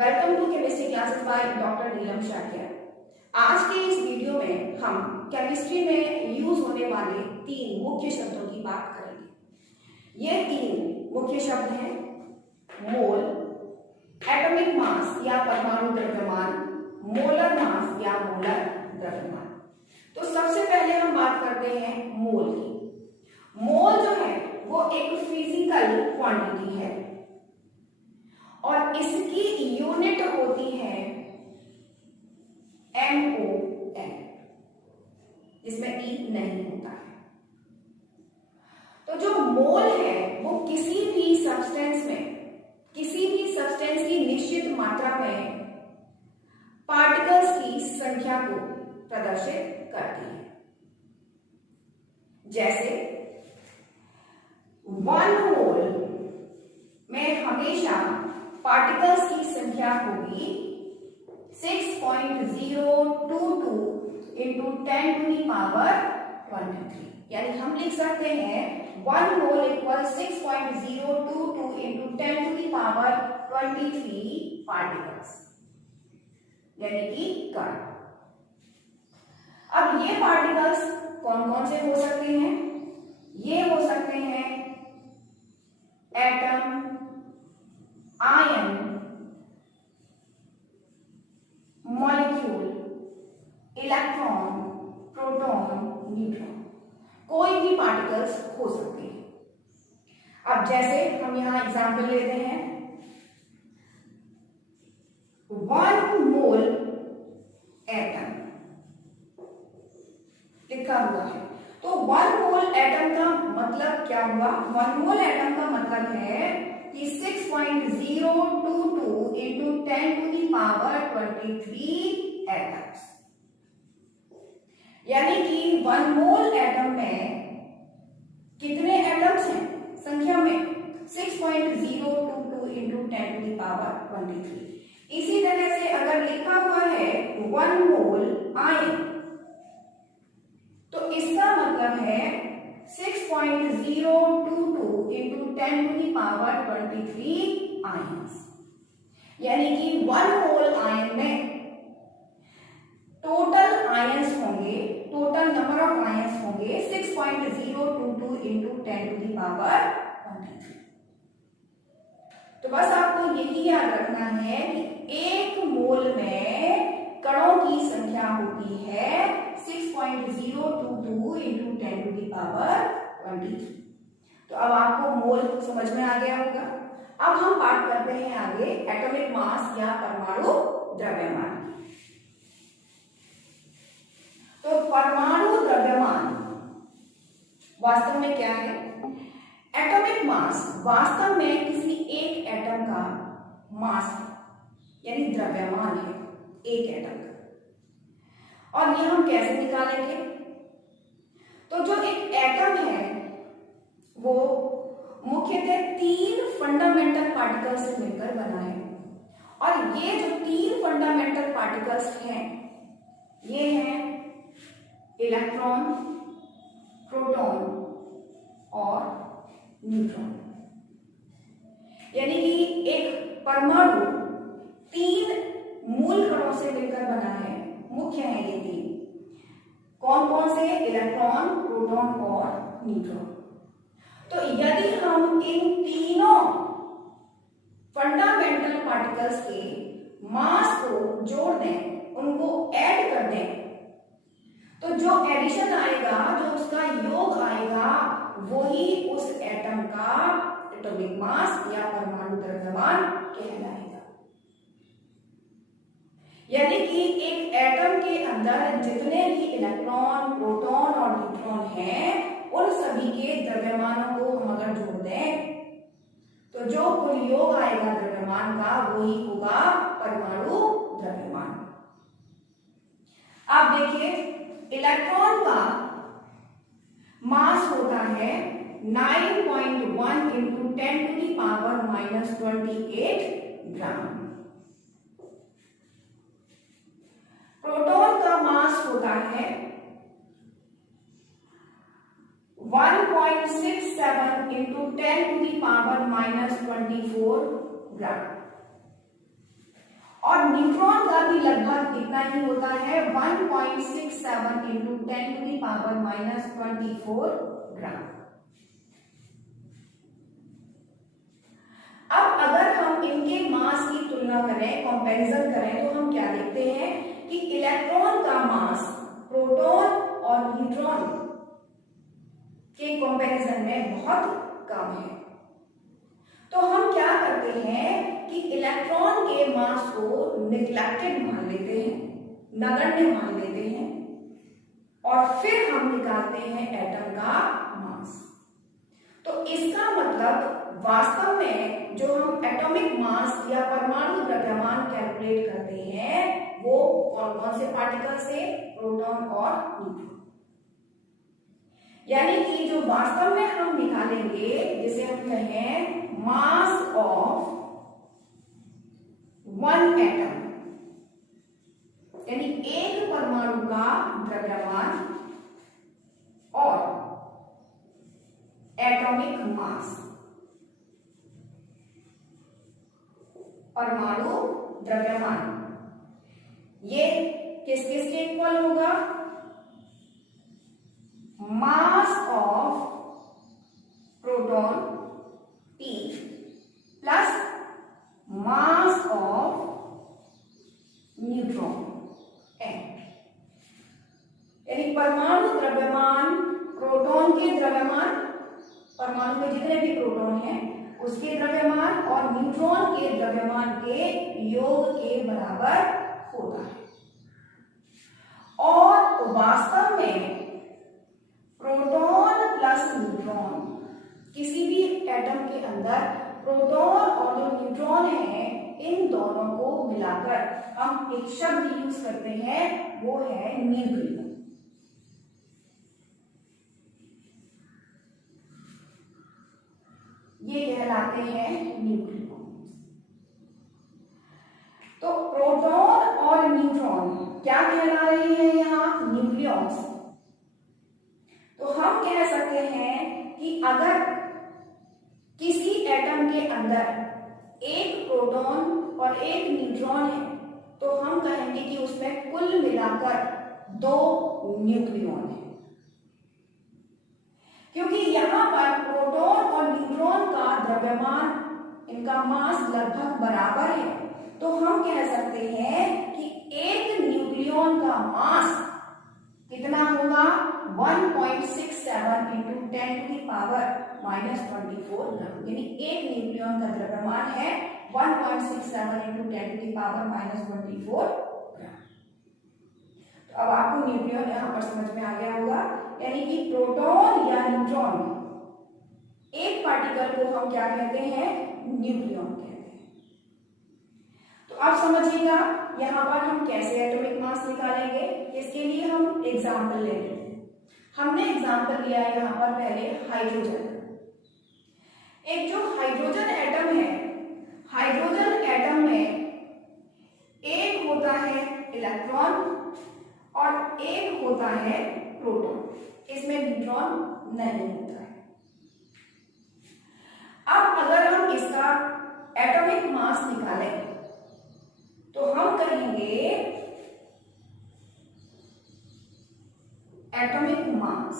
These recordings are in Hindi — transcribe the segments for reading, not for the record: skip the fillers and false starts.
Welcome to chemistry classes by doctor Neelam Shakya. आज के इस वीडियो में हम केमिस्ट्री में यूज होने वाले 3 मुख्य शब्दों की बात करेंगे। ये 3 मुख्य शब्द हैं मोल, एटॉमिक मास या परमाणु द्रव्यमान, मोलर मास या मोलर द्रव्यमान। तो सबसे पहले हम बात करते हैं मोल की। मोल जो है वो एक फिजिकल क्वांटिटी है और इसकी यूनिट होती है MOL, जिसमें E नहीं होता है। तो जो मोल है वो किसी भी सब्सटेंस की निश्चित मात्रा में पार्टिकल्स की संख्या को प्रदर्शित करती है। जैसे 1 मोल में हमेशा पार्टिकल्स की संख्या होगी 6.022 इंटू 10 टू दी पावर 23। यानी हम लिख सकते हैं 1 mole equal 6.022 into 10 to the power 23 particles, यानी कि कण। अब ये पार्टिकल्स कौन कौन से हो सकते हैं? ये हो सकते हैं atom, ion, molecule, electron, proton, neutron. कोई भी पार्टिकल्स हो सकते हैं। अब जैसे हम यहां एग्जांपल लेते हैं 1 मोल एटम लिखा हुआ है। तो 1 मोल एटम का मतलब क्या हुआ? 1 मोल एटम का मतलब है कि 6.022 into 10 to the power 23 atoms. यानी कि 1 मोल एटम में कितने एटम्स हैं संख्या में? 6.022 इंटू 10 टू दी पावर 23। इसी तरह से अगर लिखा हुआ है 1 मोल आयन, तो इसका मतलब है 6.022 into 10 to the power 23 ions. यानी कि 1 मोल आयन में टोटल आयन्स होंगे, टोटल नंबर ऑफ आयन्स होंगे 6.022 इंटू 10 टू दी पावर 23। तो बस आपको यही याद रखना है कि 1 मोल में कणों की संख्या होती है 6.022 इंटू 10 टू दी पावर 23। तो अब आपको मोल समझ में आ गया होगा। अब हम बात करते हैं आगे एटॉमिक मास या परमाणु द्रव्यमान। तो परमाणु द्रव्यमान वास्तव में क्या है? एटॉमिक मास वास्तव में किसी एक एटम का मास है, यानी द्रव्यमान है एक एटम का। और ये हम कैसे निकालेंगे? तो जो एक एटम है वो मुख्यतः 3 फंडामेंटल पार्टिकल्स से मिलकर बना है। और ये जो 3 फंडामेंटल पार्टिकल्स हैं ये हैं इलेक्ट्रॉन, प्रोटॉन और न्यूट्रॉन। यानी कि एक परमाणु 3 मूल कणों से मिलकर बना है। मुख्य है ये 3। कौन कौन से? इलेक्ट्रॉन, प्रोटॉन और न्यूट्रॉन। तो यदि हम इन तीनों फंडामेंटल पार्टिकल्स के मास को जोड़ दें, उनको ऐड कर दें, तो जो एडिशन आएगा, जो उसका योग आएगा, वही उस एटम का एटॉमिक मास या परमाणु द्रव्यमान कहलाएगा। यानी कि एक एटम के अंदर जितने भी इलेक्ट्रॉन, प्रोटॉन और न्यूट्रॉन हैं, उन सभी के द्रव्यमानों को हम अगर जोड़ दें तो जो कुल योग आएगा द्रव्यमान का, वही होगा परमाणु द्रव्यमान। आप देखिए इलेक्ट्रॉन का मास होता है 9.1 into 10 to the power -28 gram. Proton का मास होता है 1.67 into 10 to the power -24 gram. और न्यूट्रॉन का भी लगभग इतना ही होता है 1.67 into 10 to the power minus 24 gram. अब अगर हम इनके मास की तुलना करें, कंपैरिजन करें, तो हम क्या देखते हैं कि इलेक्ट्रॉन का मास प्रोटॉन और न्यूट्रॉन के कंपैरिजन में बहुत कम है। तो हम क्या करते हैं कि इलेक्ट्रॉन के मास को निग्लेक्टेड मान लेते हैं, नगण्य मान लेते हैं, और फिर हम निकालते हैं एटम का मास। तो इसका मतलब वास्तव में जो हम एटॉमिक मास या परमाणु द्रव्यमान कैलकुलेट करते हैं वो कौन कौन से पार्टिकल से, प्रोटॉन और न्यूट्रॉन। यानी कि जो वास्तव में हम निकालेंगे, जिसे हम कहें मास ऑफ वन एटम, यानी एक परमाणु का द्रव्यमान और एटॉमिक मास, परमाणु द्रव्यमान, ये किस किस के इक्वल होगा? Mass of proton P plus mass of neutron N। यानी परमाणु द्रव्यमान, प्रोटॉन के द्रव्यमान, परमाणु में जितने भी प्रोटॉन हैं उसके द्रव्यमान और न्यूट्रॉन के द्रव्यमान के योग के बराबर होता है। और वास्तव में प्रोटॉन प्लस न्यूट्रॉन, किसी भी एटम के अंदर प्रोटॉन और जो न्यूट्रॉन है, इन दोनों को मिलाकर हम एक शब्द यूज करते हैं, वो है न्यूक्लियन। ये कहलाते हैं न्यूक्लियन। तो प्रोटॉन और न्यूट्रॉन क्या कहला रहे हैं यहाँ? न्यूक्लियॉन्स। तो हम कह सकते हैं कि अगर किसी एटम के अंदर एक प्रोटॉन और एक न्यूट्रॉन है तो हम कहेंगे कि उसमें कुल मिलाकर 2 न्यूक्लियॉन है। क्योंकि यहां पर प्रोटॉन और न्यूट्रॉन का द्रव्यमान, इनका मास लगभग बराबर है, तो हम कह सकते हैं कि एक न्यूक्लियॉन का मास कितना होगा? 1.67 into 10 to the power minus 24 gram. यानी एक न्यूक्लियॉन का द्रव्यमान है 1.67 into 10 to the power minus 24 gram. तो अब आपको न्यूक्लियॉन यहां पर समझ में आ गया होगा। यानी कि प्रोटॉन या न्यूट्रॉन, एक पार्टिकल को हम क्या कहते हैं? न्यूक्लियॉन कहते हैं। तो आप समझिएगा यहां पर हम कैसे एटॉमिक मास निकालेंगे। इसके लिए हम एग्जाम्पल लेंगे। हमने एग्जाम्पल लिया है यहां पर पहले हाइड्रोजन। एक जो हाइड्रोजन एटम है, हाइड्रोजन एटम में एक होता है इलेक्ट्रॉन और एक होता है प्रोटॉन, इसमें न्यूट्रॉन नहीं होता है। अब अगर हम इसका एटॉमिक मास निकालें तो हम कहेंगे atomic mass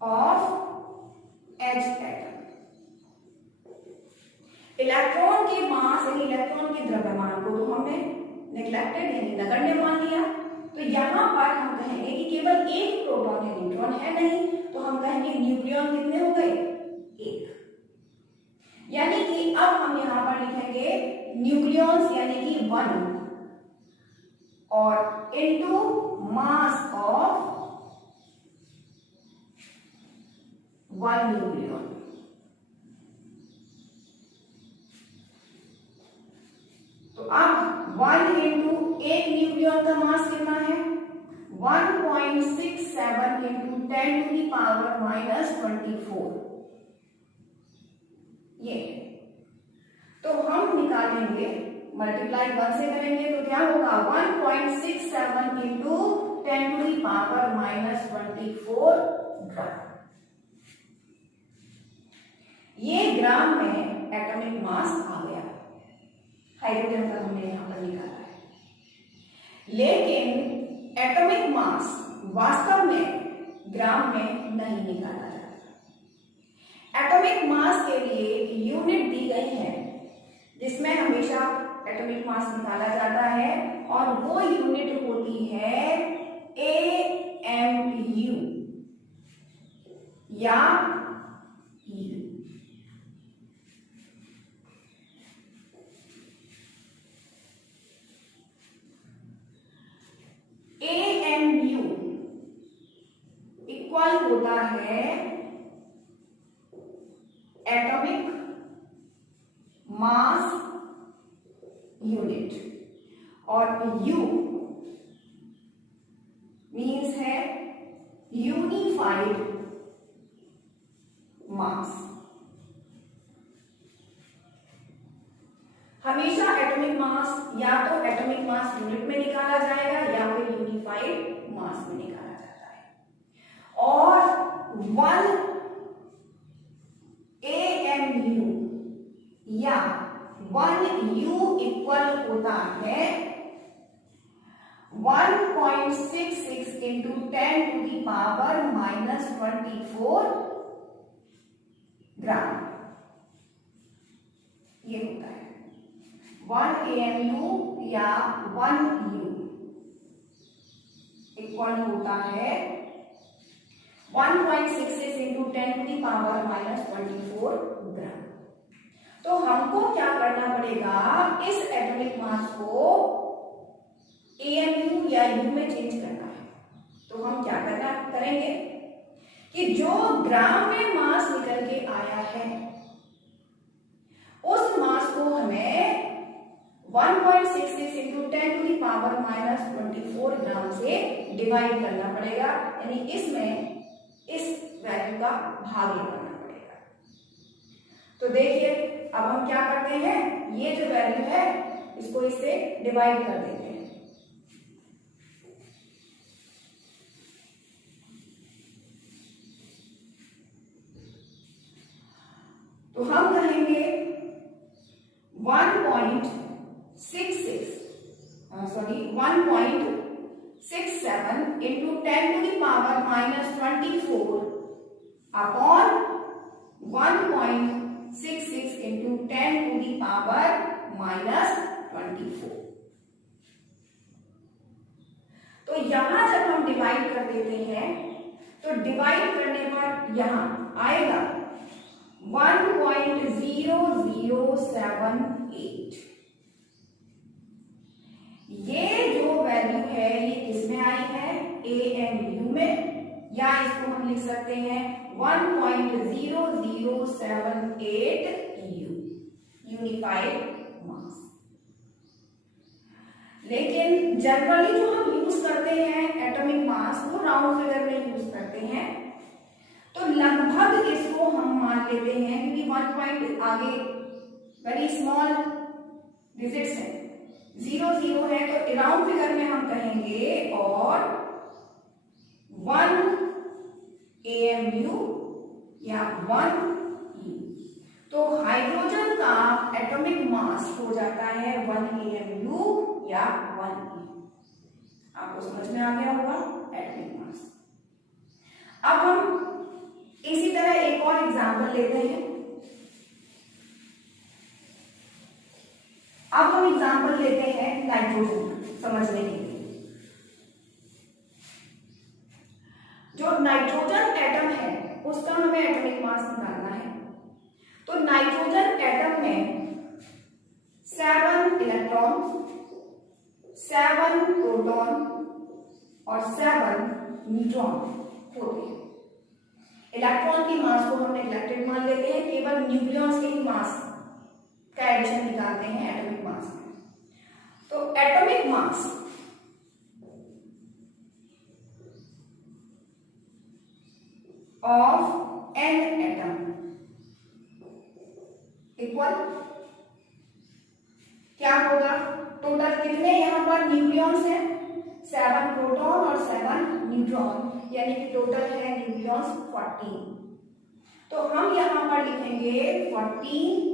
of H atom. Electron के मास यानी इलेक्ट्रॉन के द्रव्यमान को तो हमने नेग्लेक्टेड यानी नगण्य मान लिया। तो यहां पर हम कहेंगे कि केवल एक प्रोटॉन है, न्यूट्रॉन है नहीं, तो हम कहेंगे न्यूक्लियॉन कितने हो गए? 1। यानी कि अब हम यहां पर लिखेंगे न्यूक्लियॉन्स यानी कि 1 और इनटू मास ऑफ 1 न्यूक्लियॉन। तो अब 1 इंटू एक न्यूक्लियॉन का मास कितना है? 1.67 into 10 to the power minus 24। ये तो हम निकालेंगे, मल्टीप्लाई 1 से करेंगे तो क्या होगा? 1.67 into 10 to the power minus 24 gram. ये ग्राम में एटॉमिक मास आ गया। हाइड्रोजन का हमने यहाँ पर निकाला है, लेकिन एटॉमिक मास वास्तव में ग्राम में नहीं निकाला जाता। एटॉमिक मास के लिए यूनिट दी गई है जिसमें हमेशा एटॉमिक मास निकाला जाता है, और वो यूनिट होती है AMU या U। AMU इक्वल होता है एटॉमिक मास यूनिट, और U मीन्स है यूनिफाइड मास। हमेशा एटॉमिक मास या तो एटॉमिक मास यूनिट में निकाला जाएगा या फिर यूनिफाइड मास में निकाला जाता है, और 1 AMU या 1U इक्वल होता है 1.66 into 10 to the power -24 gram. ये होता है 1 AMU या 1U इक्वल होता है 1.66 into 10 to the power -24 gram. तो हमको क्या करना पड़ेगा, इस एटॉमिक मास को AMU या U में चेंज करना है। तो हम क्या करेंगे कि जो ग्राम में मास निकल के आया है उस मास को हमें 1.66 इंटू 10 टू दी पावर -24 ग्राम से डिवाइड करना पड़ेगा, यानी इसमें इस वैल्यू का भाग लगाना पड़ेगा। तो देखिए अब हम क्या करते हैं, ये जो वैल्यू है इसको इससे डिवाइड कर देते हैं। तो हम कहेंगे 1.67 into 10 to the power -24 upon 1.66 into 10 to the power -24। तो यहां जब हम डिवाइड कर देते हैं तो डिवाइड करने पर यहां आएगा 1.0078। ये जो वैल्यू है ये किसमें आई है, AMU में, या इसको हम लिख सकते हैं 1.0078U यूनिफाइड मास। लेकिन जनरली जो हम यूज करते हैं एटॉमिक मास वो राउंड फिगर में यूज करते हैं, तो लगभग इसको हम मान लेते हैं क्योंकि 1 पॉइंट आगे वेरी स्मॉल डिजिट्स है, 0 है, तो राउंड फिगर में हम कहेंगे और 1 AMU या 1U। तो हाइड्रोजन का एटॉमिक मास हो जाता है 1 AMU या 1U। आपको समझ में आ गया होगा एटॉमिक मास। अब हम इसी तरह एक और एग्जांपल लेते हैं। अब हम एग्जांपल लेते हैं नाइट्रोजन समझने के लिए। जो नाइट्रोजन एटम है उसका हमें एटॉमिक मास निकालना है। तो नाइट्रोजन एटम में 7 इलेक्ट्रॉन, 7 प्रोटॉन और 7 न्यूट्रॉन होते हैं। इलेक्ट्रॉन की मास को हम नेग्लेक्टेड मान लेते हैं, केवल न्यूक्लियॉन्स के ही मास का एडिशन निकालते हैं एटॉमिक मास में। तो atomic mass of an atom equal क्या होगा, टोटल कितने यहां पर न्यूक्लियॉन्स हैं, 7 प्रोटॉन और 7 न्यूट्रॉन, यानी कि टोटल है न्यूक्लियॉन्स 14। तो हम यहां पर लिखेंगे 14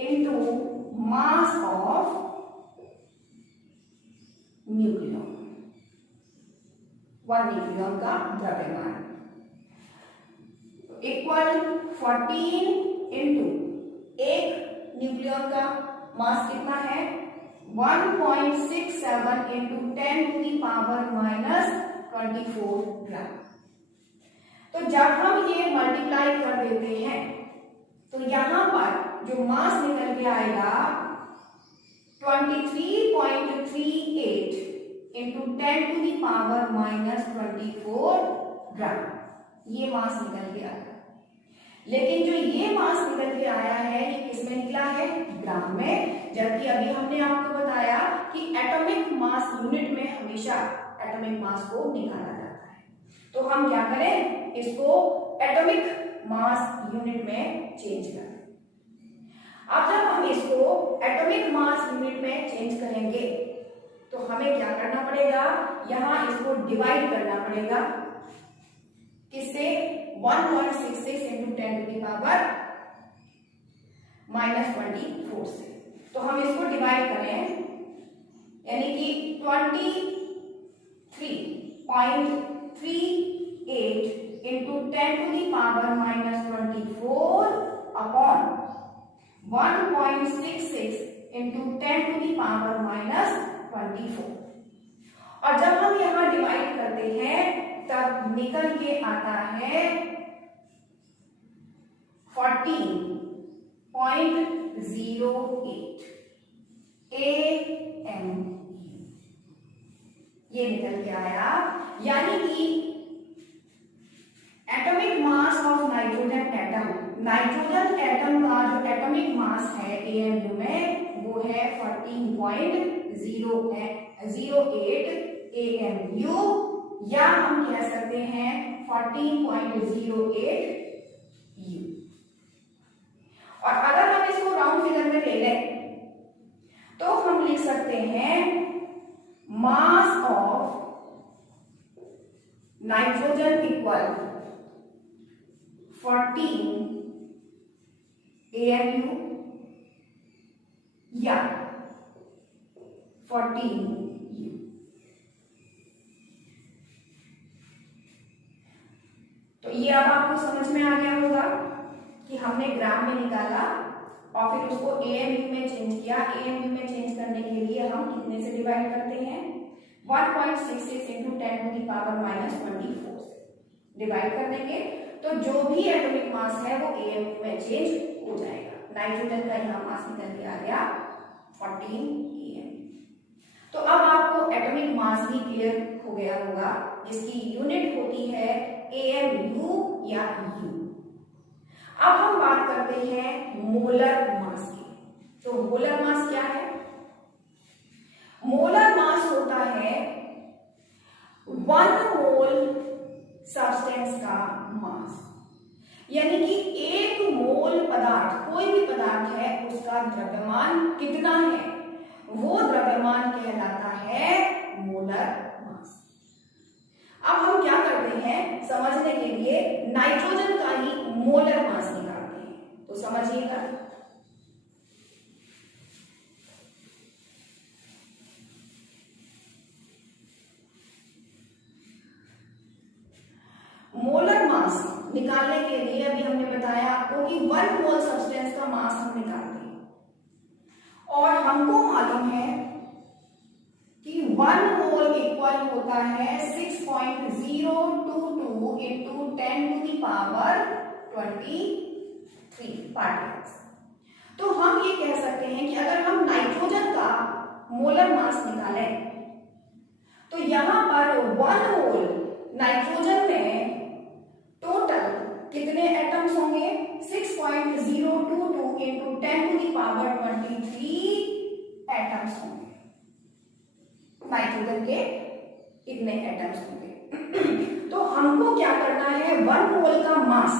into mass of nucleon, 1 nucleon का द्रव्यमान इक्वल 14 इंटू एक न्यूक्लियन का मास कितना है 1.67 into 10 to the power minus 24 gram. तो जब हम ये मल्टीप्लाई कर देते हैं तो यहां पर जो मास निकल के आएगा 23.38 into 10 to the power minus 24 gram, ये मास निकल के आएगा। लेकिन जो ये मास निकल के आया है ये किस में निकला है ग्राम में, जबकि अभी हमने आपको बताया कि एटॉमिक मास यूनिट में हमेशा एटॉमिक मास को निकाला जाता है। तो हम क्या करें, इसको एटॉमिक मास यूनिट में चेंज करें। अब जब हम इसको एटॉमिक मास यूनिट में चेंज करेंगे तो हमें क्या करना पड़ेगा, यहां इसको डिवाइड करना पड़ेगा किससे 1.66 into 10 to the power minus 24 से। तो हम इसको डिवाइड करें यानी कि 23.38 into 10 to the power minus 24 upon 1.66 into 10 to the power minus 24। और जब हम यहां डिवाइड करते हैं तब निकल के आता है 14.08 AMU, ये निकल के आया। यानी कि atomic mass of nitrogen atom, nitrogen atom का जो एटॉमिक मास है AMU में वो है 14.08 AMU, या हम कह सकते हैं 14.08 U। और अगर हम इसको राउंड फिगर में ले लें तो हम लिख सकते हैं मास ऑफ नाइट्रोजन इक्वल 14 AMU या 14 U। तो ये अब आपको समझ में आ गया होगा कि हमने ग्राम में निकाला और फिर उसको AMU में चेंज किया। AMU में चेंज करने के लिए हम कितने से डिवाइड करते हैं 1.66 into 10 to the power minus 24 से डिवाइड कर देंगे तो जो भी एटॉमिक मास है वो AMU में चेंज हो जाएगा। नाइट्रोजन का यहाँ मास निकल के आ गया 14 AMU। तो अब आपको एटॉमिक मास भी क्लियर हो गया होगा जिसकी यूनिट होती है AMU या U। अब हम बात करते हैं मोलर मास की। तो मोलर मास क्या है, मोलर मास होता है 1 मोल सब्सटेंस का मास, यानी कि 1 मोल पदार्थ, कोई भी पदार्थ है उसका द्रव्यमान कितना है, वो द्रव्यमान कहलाता है मोलर मास। अब हम क्या करते हैं समझने के लिए नाइट्रोजन का ही मोलर मास निकालते हैं। तो समझिएगा, मोलर मास निकालने के लिए अभी हमने बताया आपको कि 1 मोल सब्सटेंस का मास हम निकालते हैं और हमको मालूम है कि 1 मोल इक्वल होता है 6.022 into 10 to the power 23 particles. तो हम ये कह सकते हैं कि अगर हम नाइट्रोजन का मोलर मास निकालें तो यहां पर 1 मोल नाइट्रोजन में टोटल कितने एटम्स होंगे 6.022 into 10 to the power 23 atoms होंगे। नाइट्रोजन के इतने एटम्स होंगे। तो हमको क्या करना है 1 मोल का मास,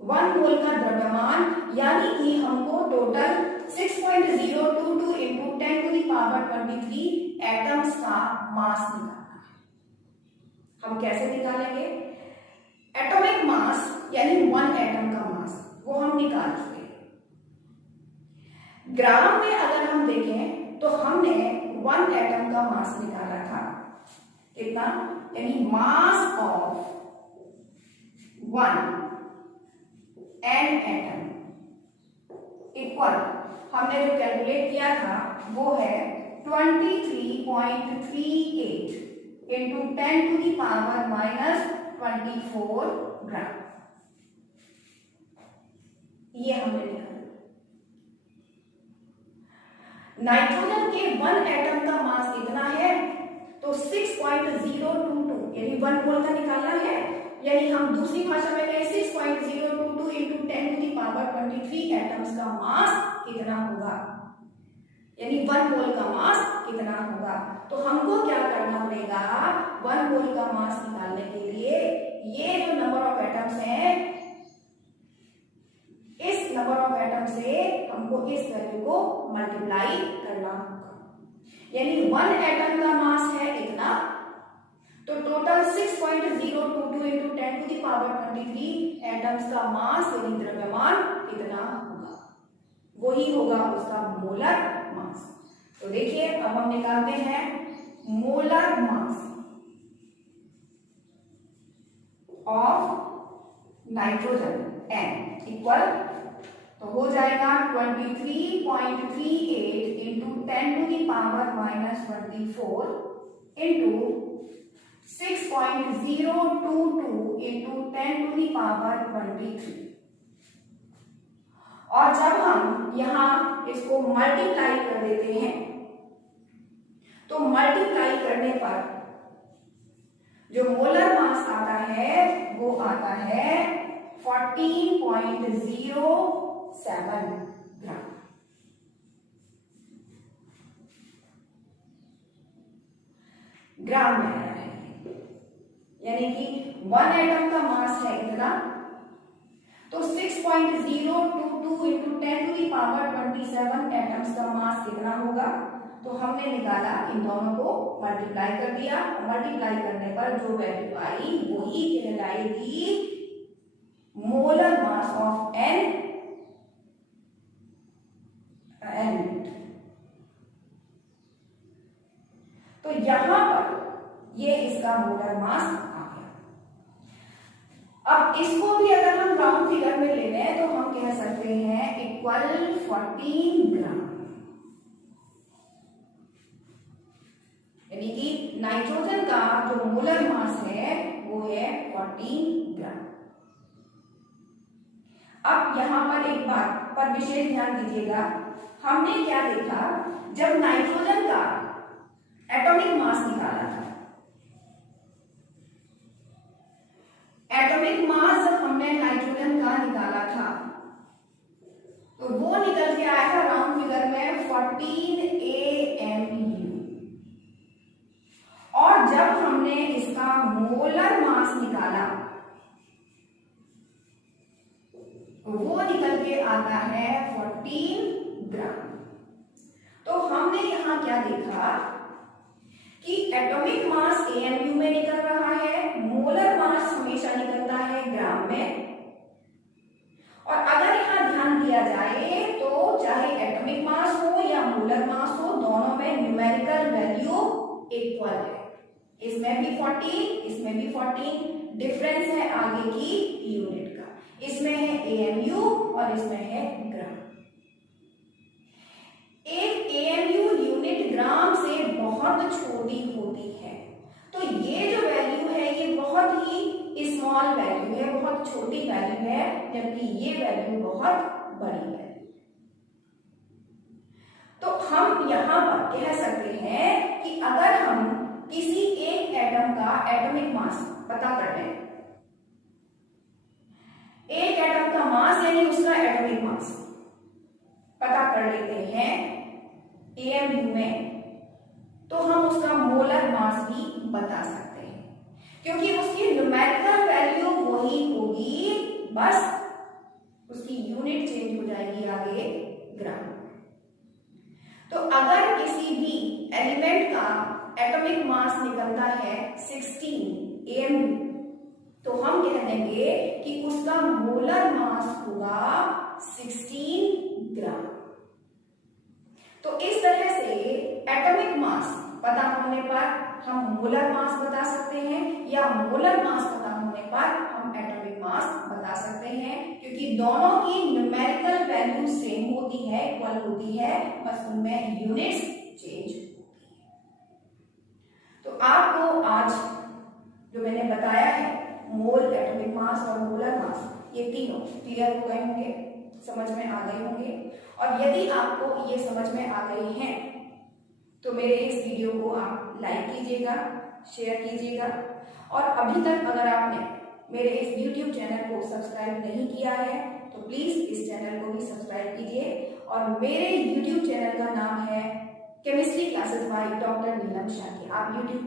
1 मोल का द्रव्यमान, यानी कि हमको total 6.022 into 10 to the power 23 atoms का मास निकालना है। हम कैसे निकालेंगे, एटॉमिक मास यानी 1 एटम का मास वो हम निकाल चुके। ग्राम में अगर हम देखें तो हमने 1 एटम का मास निकाला था, कितना, यानी mass of 1 n atom equal, हमने जो कैलकुलेट किया था वो है 23.38 into 10 to the power -24 gram. ये हमने लिखा। नाइट्रोजन के 1 एटम का मास कितना है, तो 6.022 यानी 1 मोल का निकालना है, यानी हम दूसरी भाषा में कहें 6.022 into 10 to the power 23 atoms का मास कितना होगा, यानी 1 मोल का मास कितना होगा। तो हमको क्या करना पड़ेगा, 1 मोल का मास निकालने के लिए ये जो नंबर ऑफ एटम्स हैं, इस नंबर ऑफ एटम से हमको इस वैल्यू को मल्टीप्लाई करना होगा, यानी 1 एटम का मास है इतना, तो total 6.022 into 10 to the power 23 atoms का मास यानी द्रव्यमान कितना होगा, वही होगा उसका मोलर मास। तो देखिए अब हम निकालते हैं molar mass of nitrogen n equal, तो हो जाएगा 23.38 into 10 to the power -24 into 6.022 into 10 to the power 23। और जब हम यहां इसको मल्टीप्लाई कर देते हैं तो मल्टीप्लाई करने पर जो मोलर मास आता है वो आता है 14.07 ग्राम। ग्राम में आया है, यानी कि 1 एटम का मास है इतना, तो 6.022 into 10 to the power 27 atoms का मास कितना होगा, तो हमने निकाला, इन दोनों को मल्टीप्लाई कर दिया, मल्टीप्लाई करने पर जो वैल्यू आई वही कहलाएगी मोलर मास ऑफ n। तो यहां पर ये इसका मोलर मास आ गया। अब इसको भी अगर हम राउंड फिगर में ले लें तो हम कह सकते हैं इक्वल 14 ग्राम, यानी कि नाइट्रोजन का जो मोलर मास है वो है 14 ग्राम। अब यहां पर एक बात पर विशेष ध्यान दीजिएगा, हमने क्या देखा, जब नाइट्रोजन का एटॉमिक मास निकाला था, एटॉमिक मास जब हमने नाइट्रोजन का निकाला था तो वो निकल के आया था राउंड फिगर में 14 AMU, और जब हमने इसका मोलर मास निकाला वो निकल के आता है 14 ग्राम। तो हमने यहां क्या देखा कि एटॉमिक मास AMU में निकल रहा है, मोलर मास हमेशा निकलता है ग्राम में, और अगर यहां ध्यान दिया जाए तो चाहे एटॉमिक मास हो या मोलर मास हो, दोनों में न्यूमेरिकल वैल्यू इक्वल है, इसमें भी 14, इसमें भी 14, डिफरेंस है आगे की यूनिट का, इसमें है AMU और इसमें है ग्राम। एक AMU यूनिट ग्राम से बहुत छोटी होती है, तो ये जो वैल्यू है ये बहुत ही स्मॉल वैल्यू है, बहुत छोटी वैल्यू है, जबकि ये वैल्यू बहुत बड़ी है। तो हम यहां पर कह सकते हैं कि अगर हम किसी एक एटम का एटॉमिक मास पता कर लें, एक एटम का मास यानी उसका एटॉमिक मास पता कर लेते हैं AMU में, तो हम उसका मोलर मास भी बता सकते हैं, क्योंकि उसकी न्यूमेरिकल वैल्यू वही होगी, बस उसकी यूनिट चेंज हो जाएगी आगे ग्राम। तो अगर किसी भी एलिमेंट का एटॉमिक मास निकलता है 16 AMU, तो हम कह देंगे कि उसका मोलर मास होगा 16 ग्राम। तो इस तरह से एटॉमिक मास पता होने पर हम मोलर मास बता सकते हैं या मोलर मास पता होने पर हम एटॉमिक मास बता सकते हैं, क्योंकि दोनों की न्यूमेरिकल वैल्यू सेम होती है, इक्वल होती है, बस उनमें यूनिट्स चेंज होती है। तो आपको आज जो मैंने बताया है मोल, एटॉमिक मास और मोलर मास, ये तीनों क्लियर हो गए होंगे, समझ में आ गए होंगे। और यदि आपको ये समझ में आ गए हैं तो मेरे इस वीडियो को आप लाइक कीजिएगा, शेयर कीजिएगा, और अभी तक अगर आपने मेरे इस YouTube चैनल को सब्सक्राइब नहीं किया है तो प्लीज इस चैनल को भी सब्सक्राइब कीजिए। और मेरे YouTube चैनल का नाम है chemistry classes by doctor Neelam Shakya. आप YouTube